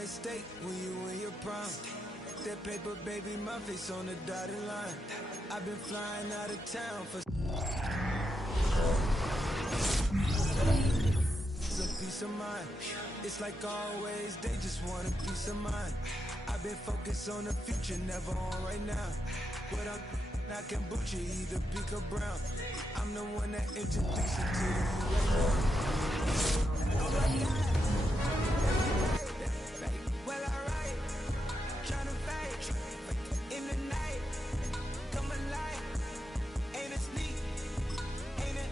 at stake when you in your prime. That paper, baby, my face on the dotted line. I've been flying out of town for some peace of mind. It's like always, they just want a peace of mind. I've been focused on the future, never on right now. But I can boot you either pink or brown. I'm the one that introduced you to you right now. Well, alright, tryna fight in the night. Come alive, ain't it sneak? Ain't it?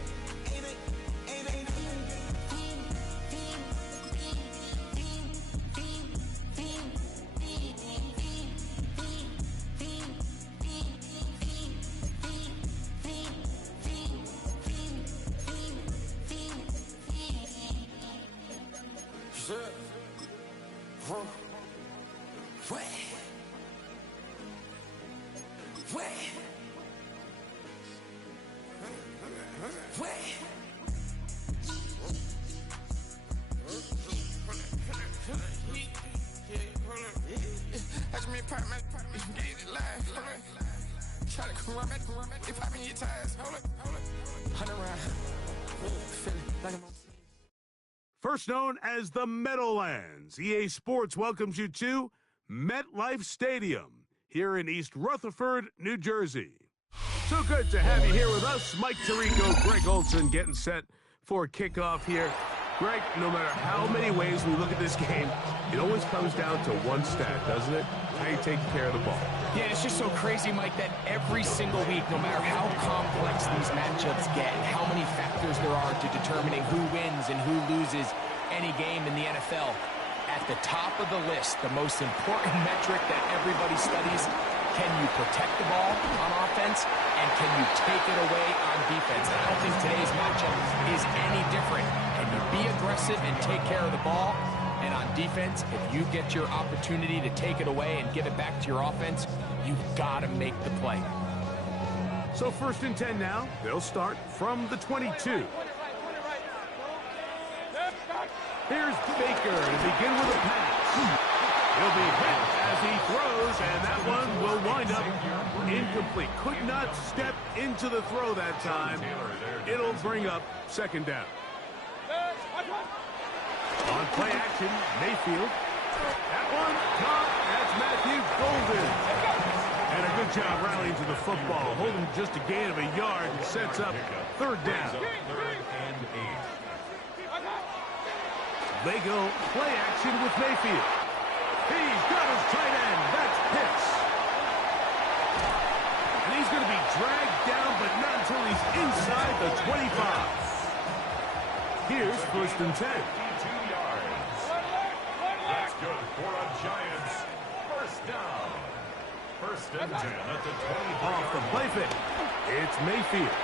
First known as the Meadowlands, EA Sports welcomes you to MetLife Stadium here in East Rutherford, New Jersey. So good to have you here with us. Mike Tirico, Greg Olson getting set for kickoff here. Greg, no matter how many ways we look at this game, it always comes down to one stat, doesn't it? How you take care of the ball. Yeah, it's just so crazy, Mike, that every single week, no matter how complex these matchups get and how many factors there are to determining who wins and who loses any game in the NFL, at the top of the list, the most important metric that everybody studies, can you protect the ball on offense and can you take it away on defense? And I don't think today's matchup is any different. Can you be aggressive and take care of the ball? And on defense, if you get your opportunity to take it away and give it back to your offense, you've got to make the play. So 1st and 10 now. They'll start from the 22. Here's Baker to begin with a pass. He'll be hit as he throws, and that one will wind up incomplete. Could not step into the throw that time. It'll bring up 2nd down. On play action, Mayfield. That one caught. That's Matthew Golden. And a good job rallying to the football. Holding just a gain of a yard and sets up 3rd down. They go play action with Mayfield. He's got his tight end. That's Pitts. And he's going to be dragged down, but not until he's inside the 25. Here's 1st and 10. That's good for a Giants. 1st down. 1st and 10 at the 20. Off the play fake. It's Mayfield.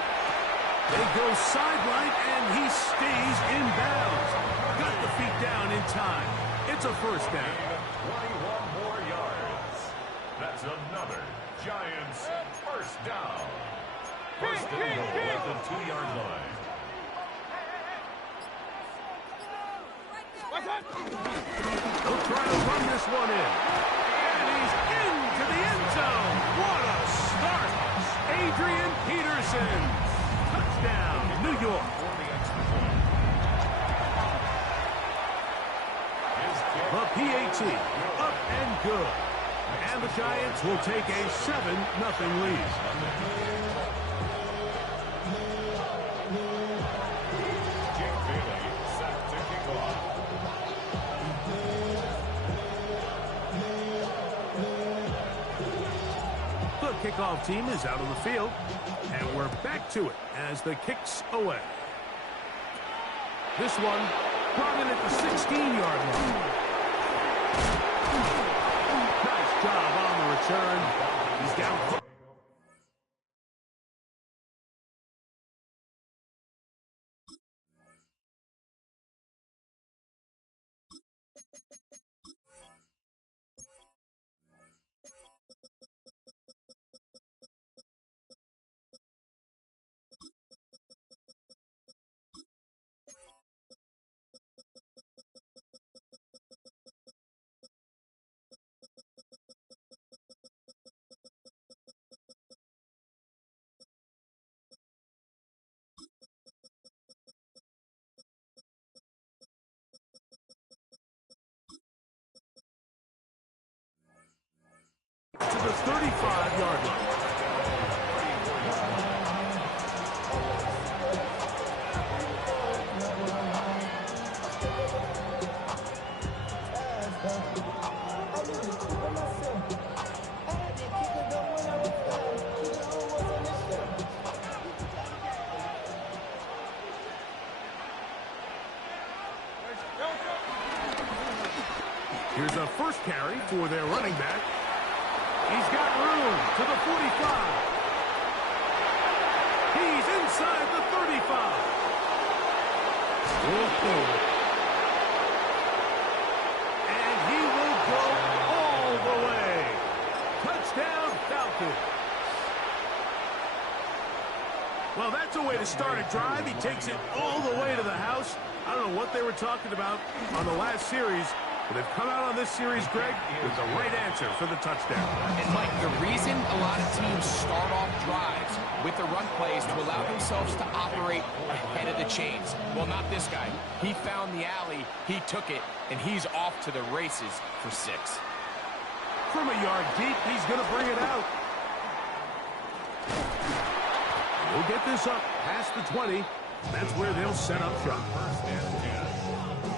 They go sideline, and he stays in bounds. Got the feet down in time. It's a 1st down. 21 more yards. That's another Giants 1st down. 1st and goal at the 2-yard line. They'll try to run this one in. And he's into the end zone. What a start. Adrian Peterson. Touchdown, New York. The PAT, up and good. And the Giants will take a 7-0 lead. The kickoff team is out on the field, and we're back to it as the kick's away. This one brought in at the 16-yard line. Nice job on the return. He's down. Here's a first carry for their running back. He's got room to the 45. He's inside the 35. And he will go all the way. Touchdown, Falcons. Well, that's a way to start a drive. He takes it all the way to the house. I don't know what they were talking about on the last series, but they've come out on this series, Greg, with the right answer for the touchdown. And, Mike, the reason a lot of teams start off drives with the run plays to allow themselves to operate ahead of the chains. Well, not this guy. He found the alley, he took it, and he's off to the races for 6. From a yard deep, he's going to bring it out. We'll get this up past the 20. That's where they'll set up shop. First and 10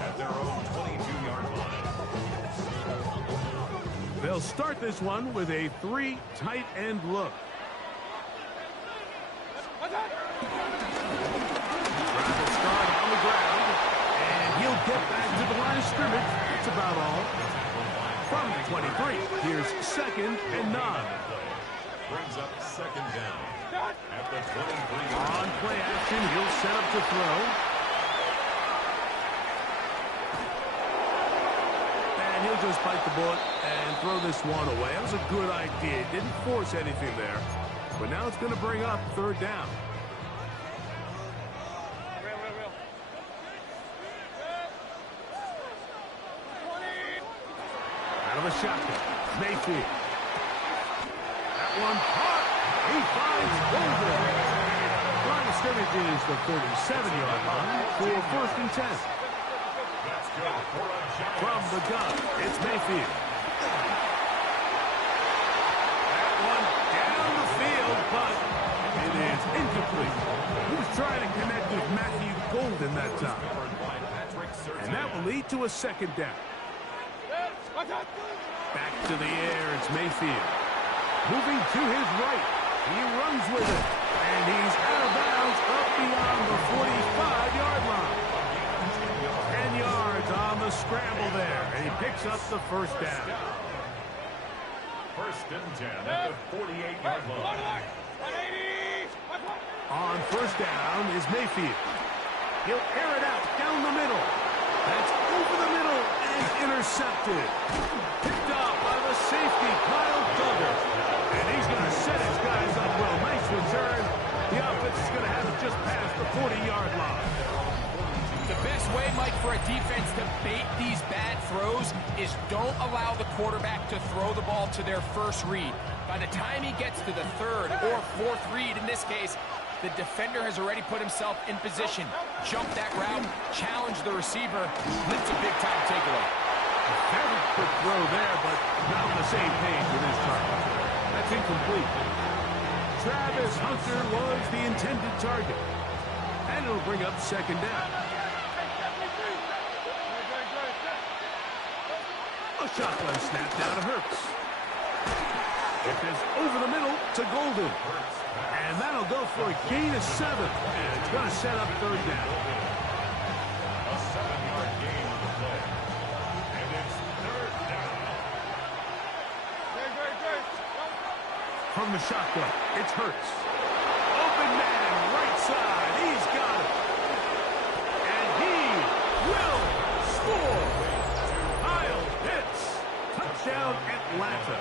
at their own 22-yard line. They'll start this one with a 3 tight end look. Drive will start on the ground, and he'll get back to the line of scrimmage. That's about all. From the 23, here's 2nd and 9. Brings up 2nd down at the 23. On play action, he'll set up to throw. And he'll just bite the bullet and throw this one away. That was a good idea. Didn't force anything there. But now it's going to bring up 3rd down. Out of a shotgun, Mayfield. That one caught. He finds Golden. Line of scrimmage is the 37-yard line for 1st and 10. From the gun, it's Mayfield. That one down the field, but it is incomplete. He was trying to connect with Matthew Golden that time. And that will lead to a 2nd down. Back to the air, it's Mayfield. Moving to his right. He runs with it. And he's out of bounds up beyond the 45-yard line. 10 yards on the scramble there. And he picks up the 1st down. 1st and 10 at the 48-yard line. On 1st down is Mayfield. He'll air it out down the middle. That's over the middle and intercepted. Picked off by the safety, Kyle Duggar. And he's going to set his guys up well. Nice return. The offense is going to have it just past the 40-yard line. The best way, Mike, for a defense to bait these bad throws is don't allow the quarterback to throw the ball to their first read. By the time he gets to the 3rd or 4th read, in this case, the defender has already put himself in position. Jump that route, challenge the receiver. That's a big-time takeaway. Very quick throw there, but not on the same page with his target. That's incomplete. Travis Hunter was the intended target. And it'll bring up 2nd down. A shotgun snap down to Hurts. It is over the middle to Golden. And that'll go for a gain of 7. And it's going to set up 3rd down. A 7-yard gain on the play. And it's 3rd down. From the shotgun, it's Hurts. Open man, right side. He's got it. And he will score. Kyle Pitts. Touchdown, Atlanta.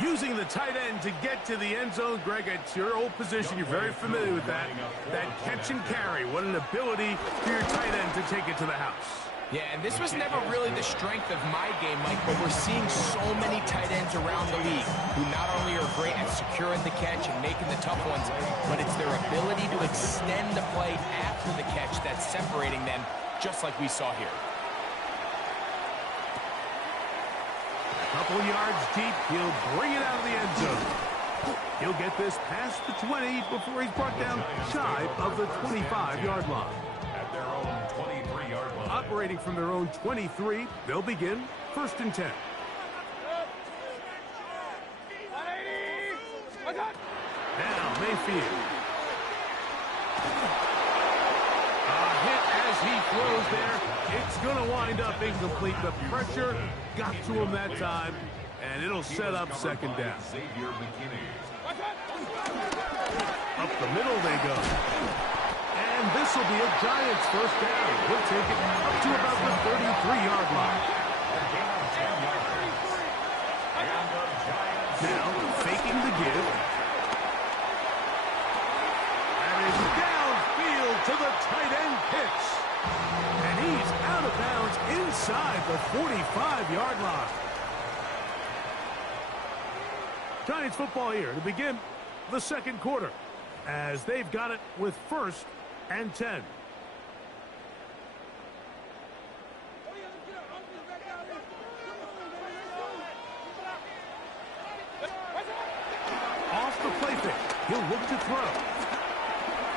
Using the tight end to get to the end zone, Greg, it's your old position. You're very familiar with that. That catch and carry. What an ability for your tight end to take it to the house. Yeah, and this was never really the strength of my game, Mike, but we're seeing so many tight ends around the league who not only are great at securing the catch and making the tough ones, but it's their ability to extend the play after the catch that's separating them, just like we saw here. Couple yards deep, he'll bring it out of the end zone. He'll get this past the 20 before he's brought down shy of the 25-yard line. At their own 23-yard line. Operating from their own 23, they'll begin 1st and 10. Now Mayfield. A hit as as he throws there, it's going to wind up incomplete. The pressure got to him that time, and it'll set up second down. Up the middle they go. And this will be a Giants first down. He'll take it up to about the 33-yard line. Now, faking the give. And it's downfield to the tight end Pitts. And he's out of bounds inside the 45-yard line. Giants football here to begin the second quarter, as they've got it with 1st and 10. Off the play fake. He'll look to throw.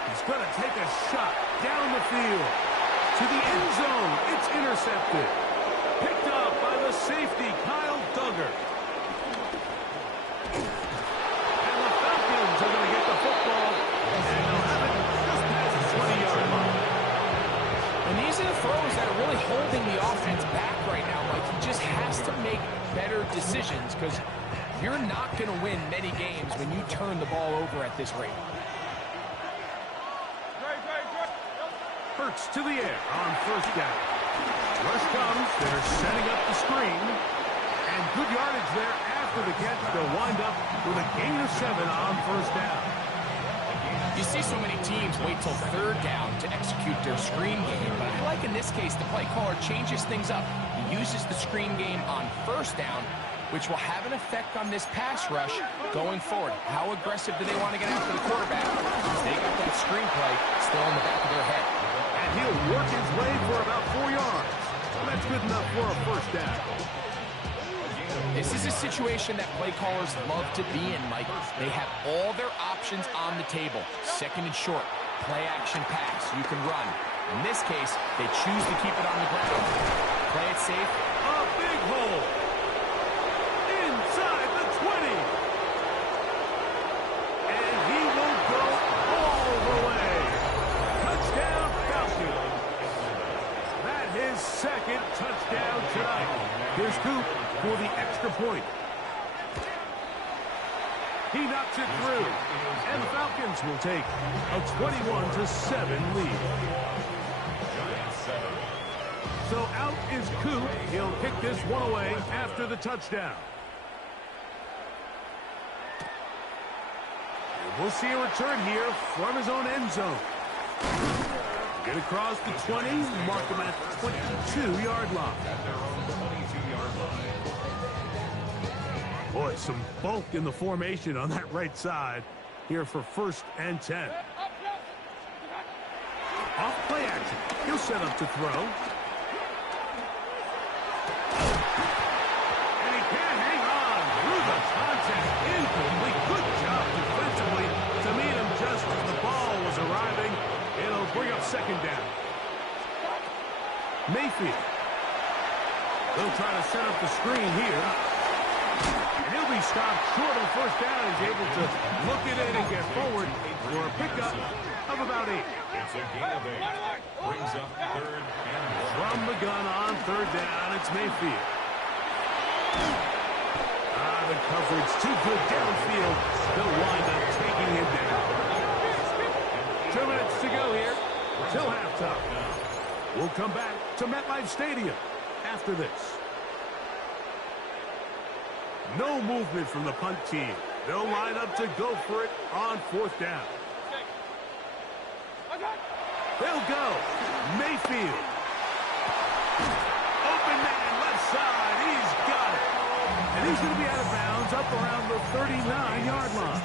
He's going to take a shot down the field to the end zone. It's intercepted. Picked up by the safety, Kyle Duggar. Are going to get the football, and they'll have it just past the 20-yard line. And these are the throws that are really holding the offense back right now. Like, he just has to make better decisions, because you're not going to win many games when you turn the ball over at this rate. Hurts to the air on first down. Rush comes. They're setting up the screen. And good yardage there after the catch. They'll wind up with a gain of 7 on first down. You see so many teams wait till third down to execute their screen game, but I like in this case the play caller changes things up. He uses the screen game on first down, which will have an effect on this pass rush going forward. How aggressive do they want to get after the quarterback? They got that screen play still in the back of their head. And he'll work his way for about 4 yards. Well, that's good enough for a first down. This is a situation that play callers love to be in, Mike. They have all their options on the table. Second and short, play action pass, you can run. In this case, they choose to keep it on the ground. Play it safe. A big hole. Inside the 20. And he will go all the way. Touchdown, Falcons. That his second touchdown tonight. Here's Coop for the extra point. He knocks it through, and the Falcons will take a 21-7 lead. So out is Coop. He'll kick this one away after the touchdown. And we'll see a return here from his own end zone. Get across the 20, mark him at the 22-yard line. Boy, some bulk in the formation on that right side here for 1st and 10. Off play action. He'll set up to throw. And he can't hang on through the contact. Incomplete. Good job defensively to meet him just as the ball was arriving. It'll bring up second down. Mayfield. They'll try to set up the screen here. And he'll be stopped short of first down. He's able to look it in and get forward for a pickup of about 8. It's a gain of 8. Brings up 3rd and 1. From the gun on 3rd down, it's Mayfield. The coverage too good downfield. They'll wind up taking him down. 2 minutes to go here till halftime. We'll come back to MetLife Stadium after this. No movement from the punt team. They'll line up to go for it on 4th down. They'll go. Mayfield. Open man, left side. He's got it. And he's going to be out of bounds up around the 39-yard line.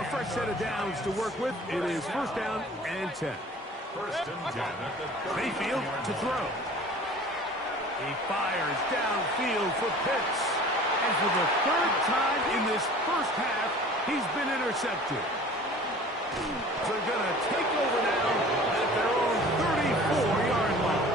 A fresh set of downs to work with. It is 1st down and 10. 1st and 10 at the Mayfield to throw. He fires downfield for Pitts. And for the 3rd time in this first half, he's been intercepted. They're going to take over now at their own 34-yard line.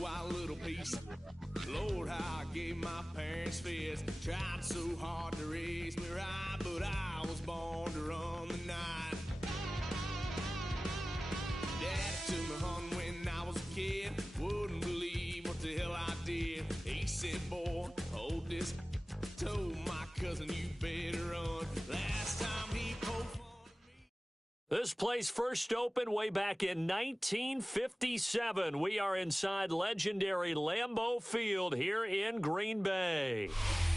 wild little piece. Lord, how I gave my parents fist. Tried so hard to raise me right, but I was born to run the night. Dad took me home when I was a kid. Wouldn't believe what the hell I did. He said, boy, hold this. Told my cousin, you better run. Last time he poked fun at me. This place first opened way back in 1957. We are inside legendary Lambeau Field here in Green Bay.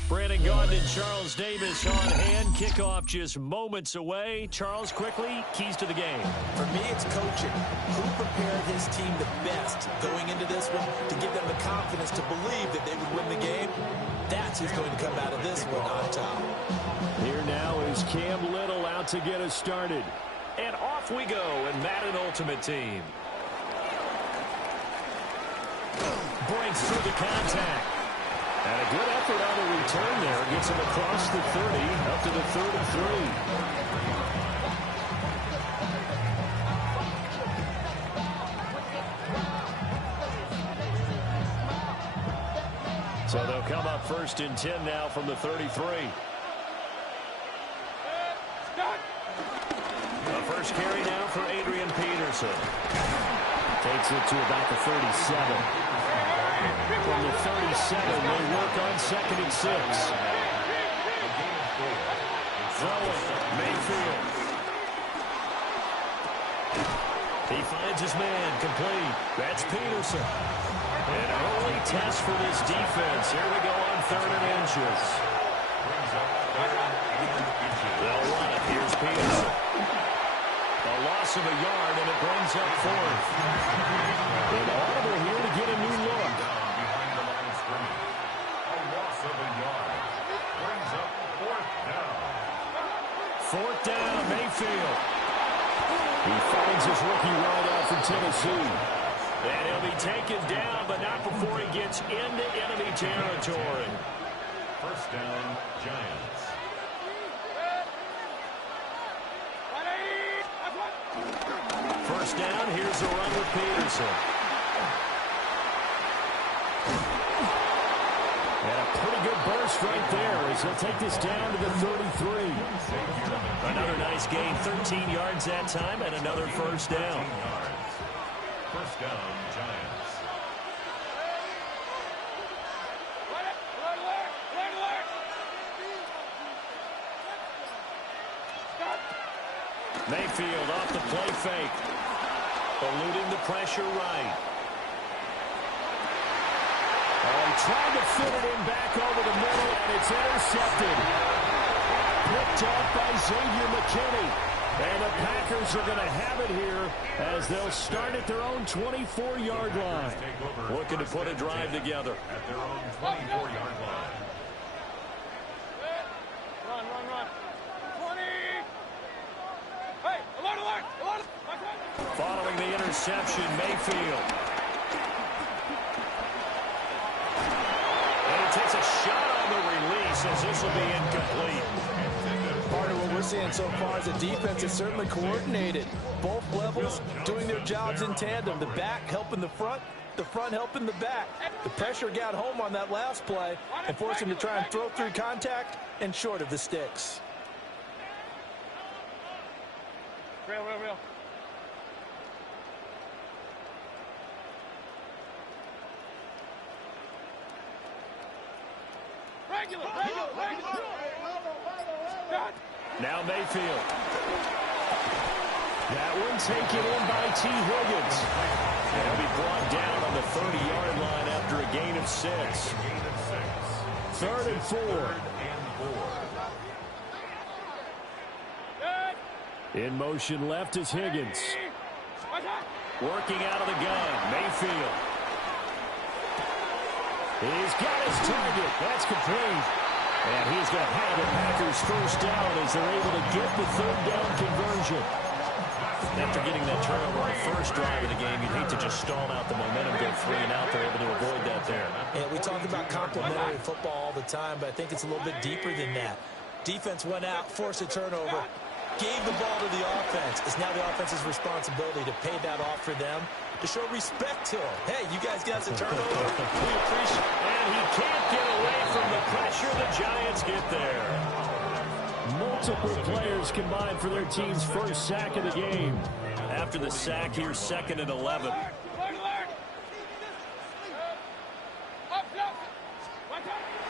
Brandon Gaudin and Charles Davis on hand. Kickoff just moments away. Charles, quickly, keys to the game. For me, it's coaching. Who prepared his team the best going into this one to give them the confidence to believe that they would win the game? That's who's going to come out of this one on top. Here now is Cam Little out to get us started. And off we go in Madden Ultimate Team. Breaks through the contact. And a good effort on the return there. Gets him across the 30, up to the 33. So they'll come up first and 10 now from the 33. The first carry now for Adrian Peterson. Takes it to about the 37. From the 37, they work on 2nd and 6. Throwing, Mayfield. He finds his man, complete. That's Peterson. An early test for this defense. Here we go on 3rd and inches. They'll run it. Here's Peterson. A loss of a yard, and it brings up 4th. An audible here to get a new look. Behind the line of scrimmage. A loss of a yard. Brings up 4th down. 4th down, Mayfield. He finds his rookie wideout from Tennessee. And he'll be taken down, but not before he gets into enemy territory. 1st down, Giants. First down, here's a run with Peterson. And a pretty good burst right there as he'll take this down to the 33. Another nice gain, 13 yards that time, and another first down. 1st down, Giants. Mayfield off the play fake. Eluding the pressure right. Oh, he tried to fit it in back over the middle, and it's intercepted. Picked off by Xavier McKinney. And the Packers are going to have it here as they'll start at their own 24-yard line. Looking to put a drive together. At their own 24-yard line. Run. 20. Hey, alert. Following the interception, Mayfield. And he takes a shot on the release as this will be incomplete. Part of what we're seeing so far is the defense is certainly coordinated. Both levels doing their jobs in tandem. The back helping the front helping the back. The pressure got home on that last play and forced him to try and throw through contact and short of the sticks. Real. Regular. Now Mayfield. That one taken in by T. Higgins. And he'll be brought down on the 30-yard line after a gain of 6. 3rd and 4. In motion left is Higgins. Working out of the gun, Mayfield. He's got his target. That's complete. And he's going to have the Packers first down as they're able to get the 3rd down conversion. After getting that turnover on the first drive of the game, you'd hate to just stall out the momentum, go 3 and out. They're able to avoid that there. Yeah, we talk about complementary football all the time, but I think it's a little bit deeper than that. Defense went out, forced a turnover, gave the ball to the offense. It's now the offense's responsibility to pay that off for them to show respect to him. Hey, you guys got the turnover. We appreciate it. And he can't get away from the pressure. The Giants get there. Multiple players combined for their team's first sack of the game. After the sack, here's 2nd and 11.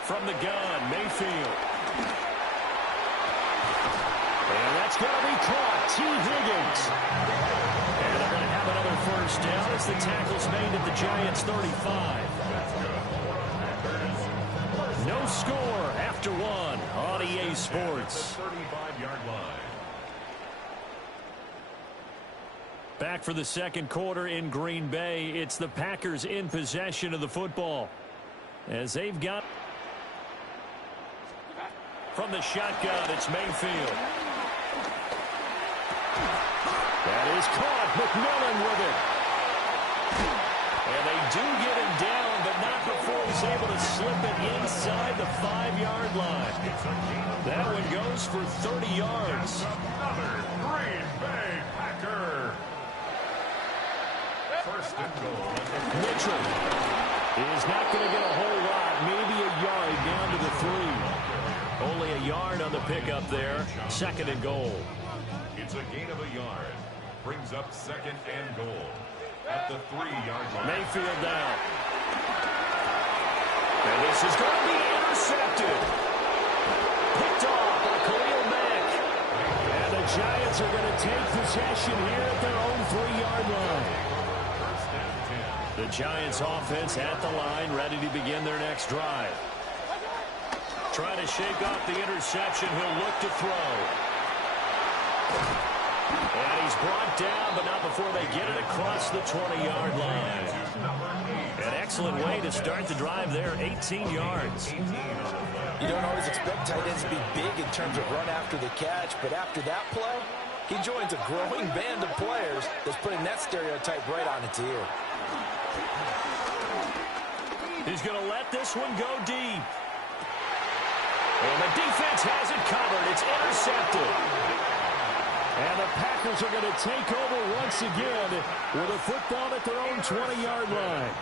From the gun, Mayfield. And that's going to be caught. T. Higgins. And they're going to have another first down as the tackle's made at the Giants' 35. No score after 1 on EA Sports. 35-yard line. Back for the second quarter in Green Bay. It's the Packers in possession of the football. As they've got... From the shotgun, it's Mayfield. That is caught. McMillan with it. And they do get him down, but not before he's able to slip it inside the 5-yard line. That one goes for 30 yards. Another Green Bay Packer. First and goal. Mitchell is not going to get a whole lot, maybe a yard down to the 3. Only a yard on the pickup there. 2nd and goal. It's a gain of a yard. Brings up 2nd and goal at the 3-yard line. Mayfield down. And this is going to be intercepted. Picked off by Khalil Mack. And the Giants are going to take possession here at their own 3-yard line. First and 10. The Giants offense at the line, ready to begin their next drive. Trying to shake off the interception. He'll look to throw. And he's brought down, but not before they get it across the 20-yard line. An excellent way to start the drive there, 18 yards. You don't always expect tight ends to be big in terms of run after the catch, but after that play, he joins a growing band of players that's putting that stereotype right on its ear. He's going to let this one go deep. And the defense has it covered. It's intercepted. And the Packers are going to take over once again with a football at their own 20-yard line.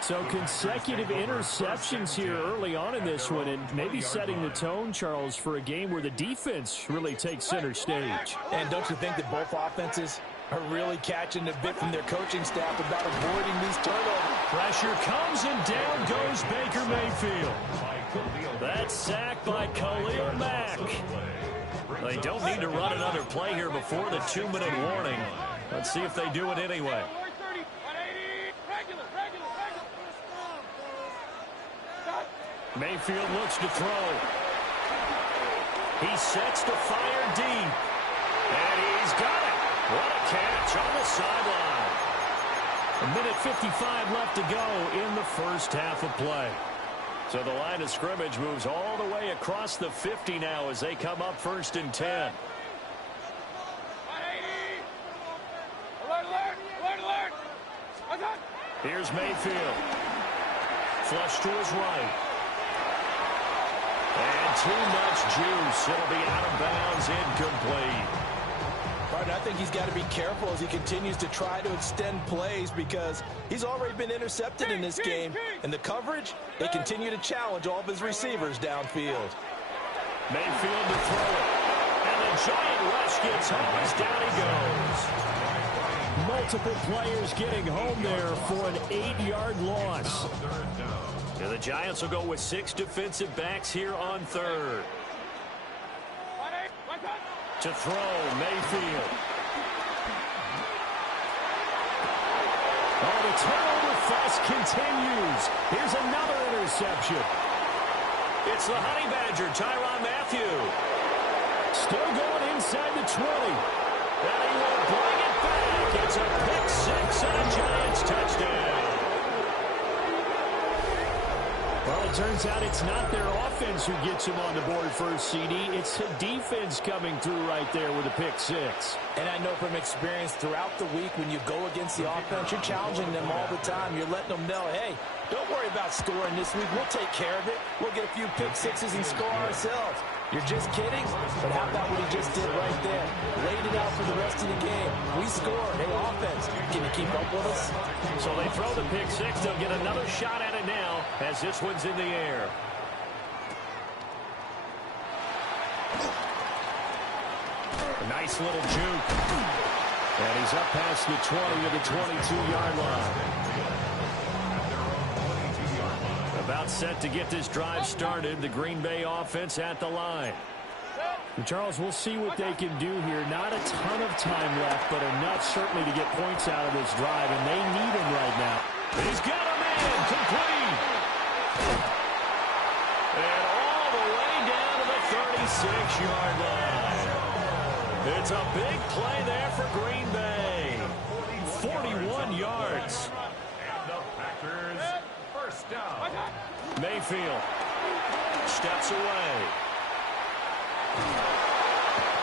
So consecutive interceptions here early on in this one, and maybe setting the tone, Charles, for a game where the defense really takes center stage. And don't you think that both offenses are really catching a bit from their coaching staff about avoiding these turnovers? Pressure comes, and down goes Baker Mayfield. That's sacked by Khalil Mack. They don't need to run another play here before the 2-minute warning. Let's see if they do it anyway. Mayfield looks to throw. He sets to fire deep. And he's got it. What a catch on the sideline. 1:55 left to go in the first half of play. So the line of scrimmage moves all the way across the 50 now as they come up 1st and 10. Here's Mayfield. Flush to his right. And too much juice. It'll be out of bounds, incomplete. I think he's got to be careful as he continues to try to extend plays because he's already been intercepted in this game. And the coverage, they continue to challenge all of his receivers downfield. Mayfield to throw it. And the giant rush gets home as down he goes. Multiple players getting home there for an 8-yard loss. And the Giants will go with 6 defensive backs here on 3rd. To throw, Mayfield. Oh, the turnover fest continues. Here's another interception. It's the Honey Badger, Tyrann Mathieu. Still going inside the 20. And he will bring it back. It's a pick 6 and a Giants touchdown. Well, it turns out it's not their offense who gets him on the board first, CD. It's the defense coming through right there with a pick 6. And I know from experience throughout the week when you go against the offense, you're challenging them all the time. You're letting them know, hey, don't worry about scoring this week. We'll take care of it. We'll get a few pick 6s and score ourselves. You're just kidding? But how about what he just did right there? Laid it out for the rest of the game. We scored. Hey, offense, can you keep up with us? So they throw the pick six. They'll get another shot at it now as this one's in the air. A nice little juke. And he's up past the 20 to the 22-yard line. About set to get this drive started. The Green Bay offense at the line. And Charles, we'll see what they can do here. Not a ton of time left, but enough certainly to get points out of this drive, and they need him right now. He's got him in. Complete. And all the way down to the 36-yard line. It's a big play there for Green Bay. 41 yards. And the Packers first down. Mayfield steps away.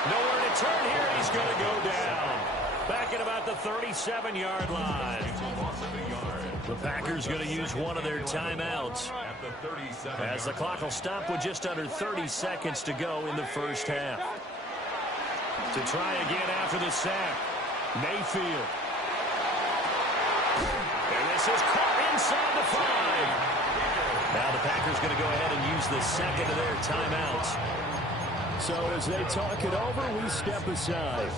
Nowhere to turn here. He's going to go down. Back at about the 37-yard line. The Packers going to use one of their timeouts as the clock will stop with just under 30 seconds to go in the first half. To try again after the sack, Mayfield. And this is caught inside the 5. Now the Packers going to go ahead and use the second of their timeouts. So as they talk it over, we step aside.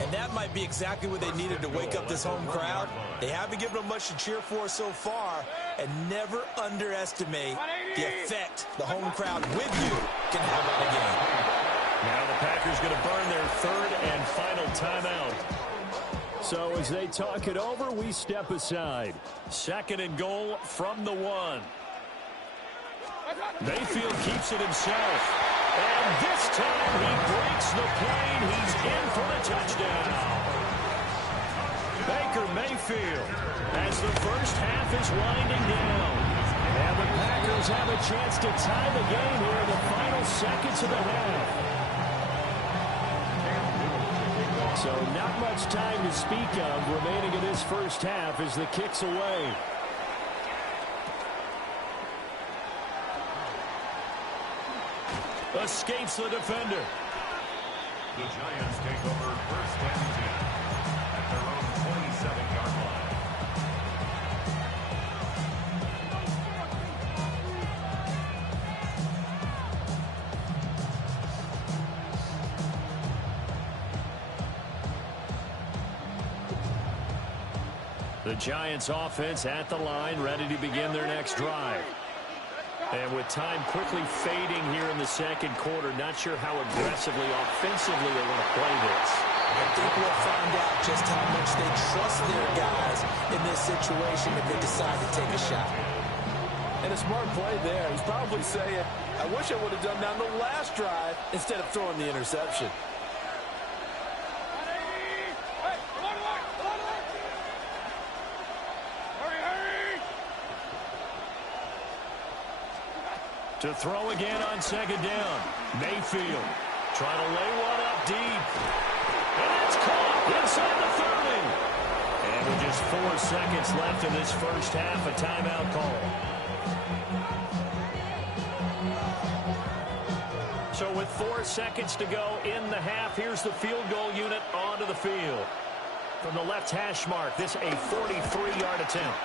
And that might be exactly what they needed to wake up this home crowd. They haven't given them much to cheer for so far, and never underestimate the effect the home crowd with you can have on a game. Now the Packers going to burn their third and final timeout. So as they talk it over, we step aside. Second and goal from the 1. Mayfield keeps it himself. And this time he breaks the plane. He's in for the touchdown. Baker Mayfield as the first half is winding down. And the Packers have a chance to tie the game here in the final seconds of the half. So not much time to speak of remaining in this first half as the kick's away. Escapes the defender. The Giants take over first and 10 at their own 27-yard line. The Giants offense at the line, ready to begin their next drive. And with time quickly fading here in the second quarter, not sure how aggressively, offensively they want to play this. I think we'll find out just how much they trust their guys in this situation if they decide to take a shot. And a smart play there. He's probably saying, I wish I would have done that on the last drive instead of throwing the interception. To throw again on second down. Mayfield trying to lay one up deep. And it's caught inside the 30. And with just 4 seconds left in this first half, a timeout call. So with 4 seconds to go in the half, here's the field goal unit onto the field. From the left hash mark, this a 43-yard attempt.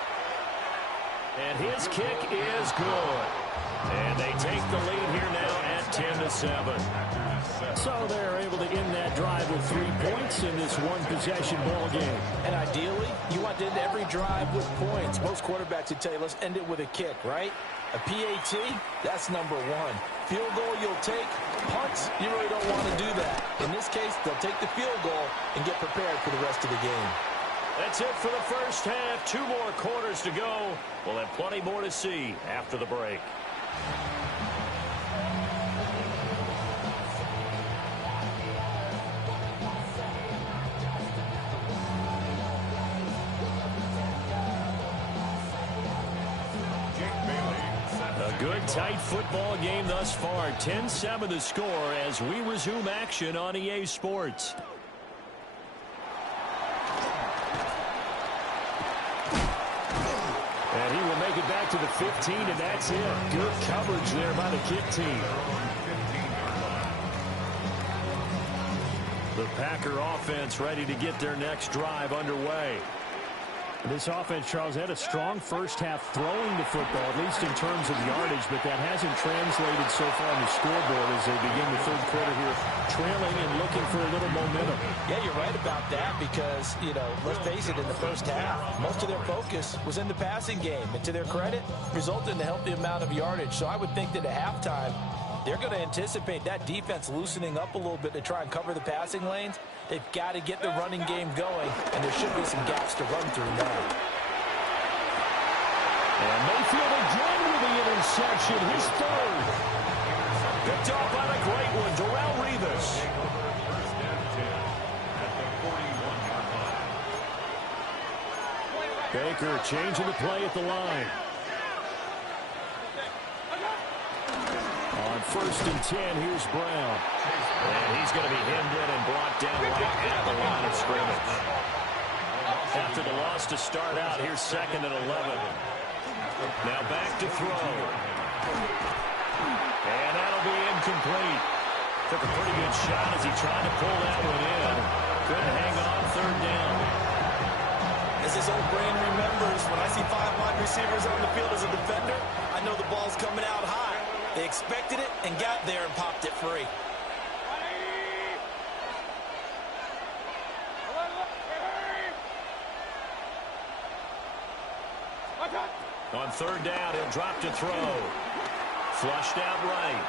And his kick is good. And they take the lead here now at 10-7. So they're able to end that drive with 3 points in this one-possession ball game. And ideally, you want to end every drive with points. Most quarterbacks would tell you, let's end it with a kick, right? A PAT, that's number 1. Field goal you'll take. Punts, you really don't want to do that. In this case, they'll take the field goal and get prepared for the rest of the game. That's it for the first half. 2 more quarters to go. We'll have plenty more to see after the break. A good tight football game thus far. 10-7 the score as we resume action on EA Sports. And he will make it back to the 15, and that's it. Good coverage there by the kick team. The Packer offense ready to get their next drive underway. This offense, Charles, had a strong first half throwing the football, at least in terms of yardage, but that hasn't translated so far on the scoreboard as they begin the third quarter here, trailing and looking for a little momentum. Yeah, you're right about that because, let's face it, in the first half, most of their focus was in the passing game. And to their credit, resulted in a healthy amount of yardage. So I would think that at halftime, they're going to anticipate that defense loosening up a little bit to try and cover the passing lanes. They've got to get the running game going, and there should be some gaps to run through now. And Mayfield again with the interception, his third. Picked off on a great one, Darrelle Revis. Baker changing the play at the line. On 1st and 10, here's Brown. And he's going to be hemmed in and brought down right at the line of scrimmage. After the loss to start out, here's 2nd and 11. Now back to throw. And that'll be incomplete. Took a pretty good shot as he tried to pull that one in. Couldn't hang on 3rd down. As his old brain remembers, when I see 5 wide receivers on the field as a defender, I know the ball's coming out high. They expected it and got there and popped it free. On 3rd down, he'll drop to throw. Flushed out right.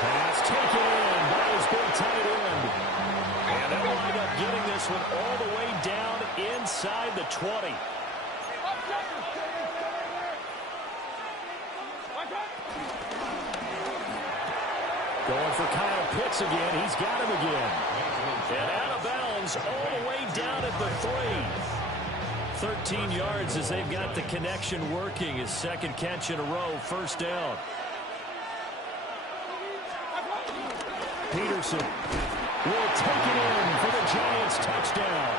Pass taken in by his big tight end. And they'll wind up getting this one all the way down inside the 20. Going for Kyle Pitts again. He's got him again. And out of bounds all the way down at the 3. 13 yards as they've got the connection working. His 2nd catch in a row, 1st down. Peterson will take it in for the Giants touchdown.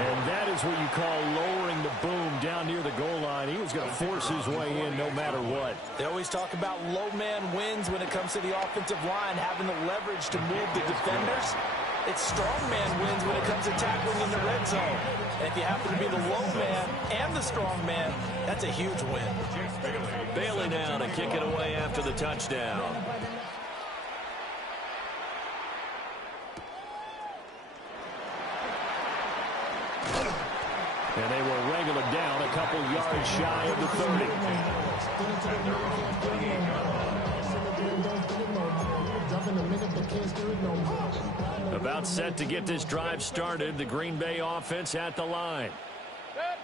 And that is what you call lowering the boom down near the goal line. He was going to force his way in no matter what. They always talk about low man wins when it comes to the offensive line, having the leverage to move the defenders. It's strong man wins when it comes to tackling in the red zone. And if you happen to be the low man and the strong man, that's a huge win. Bailey now to kick it away after the touchdown. And they will wrangle it down a couple yards shy of the 30. About set to get this drive started. The Green Bay offense at the line.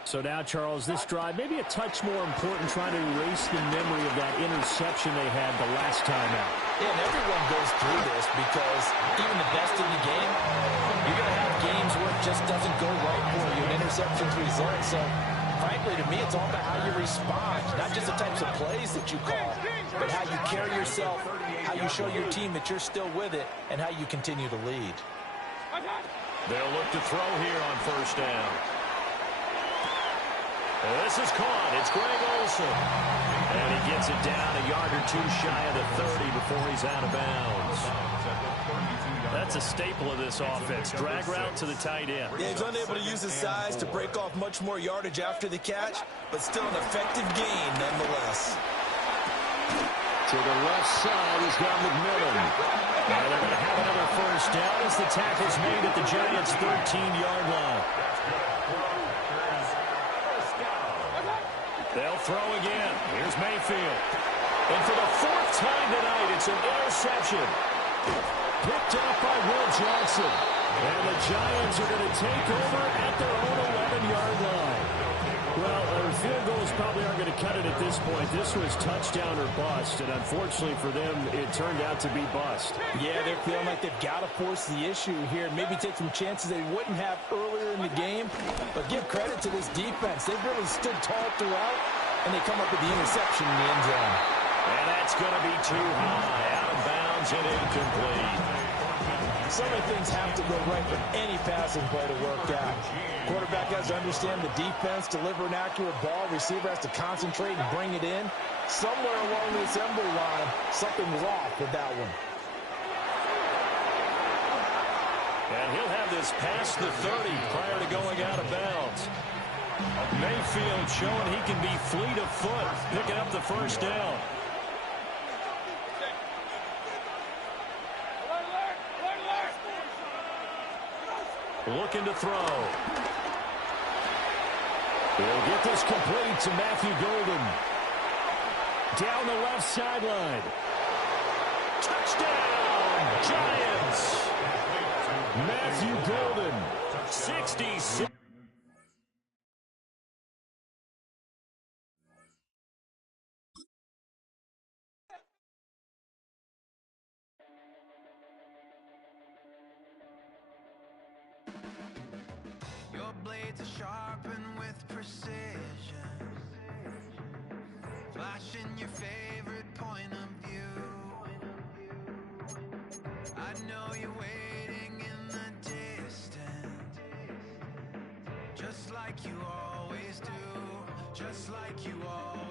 So now, Charles, this drive maybe a touch more important, trying to erase the memory of that interception they had the last time out. Yeah, and everyone goes through this because even the best in the game, you're going to have games where it just doesn't go right for you, and interceptions result. So, frankly, to me, it's all about how you respond, not just the types of plays that you call, but how you carry yourself, how you show your team that you're still with it, and how you continue to lead. They'll look to throw here on 1st down. This is caught. It's Greg Olsen. And he gets it down a yard or 2 shy of the 30 before he's out of bounds. That's a staple of this offense. Drag route to the tight end. Yeah, he's unable to use his size to break off much more yardage after the catch, but still an effective gain nonetheless. To the left side, he's got McMillan. Now they're going to have another 1st down as the tackle's made at the Giants' 13-yard line. They'll throw again. Here's Mayfield. And for the 4th time tonight, it's an interception. Picked off by Will Johnson. And the Giants are going to take over at their own 11-yard line. Well, field goals probably aren't going to cut it at this point. This was touchdown or bust, and unfortunately for them, it turned out to be bust. Yeah, they're feeling like they've got to force the issue here and maybe take some chances they wouldn't have earlier in the game. But give credit to this defense. They've really stood tall throughout, and they come up with the interception in the end zone. And that's going to be too high, out of bounds and incomplete. So many things have to go right for any passing play to work out. Quarterback has to understand the defense, deliver an accurate ball. Receiver has to concentrate and bring it in. Somewhere along the assembly line, something was off with that one. is past the 30 prior to going out of bounds. Mayfield showing he can be fleet of foot, picking up the first down. Looking to throw. He'll get this complete to Matthew Golden. Down the left sideline. Touchdown, Giants. Matthew Golden, 66. Your blades are sharpened with precision, flashing your favorite point of view. I know you're waiting in the distance, just like you always do, just like you always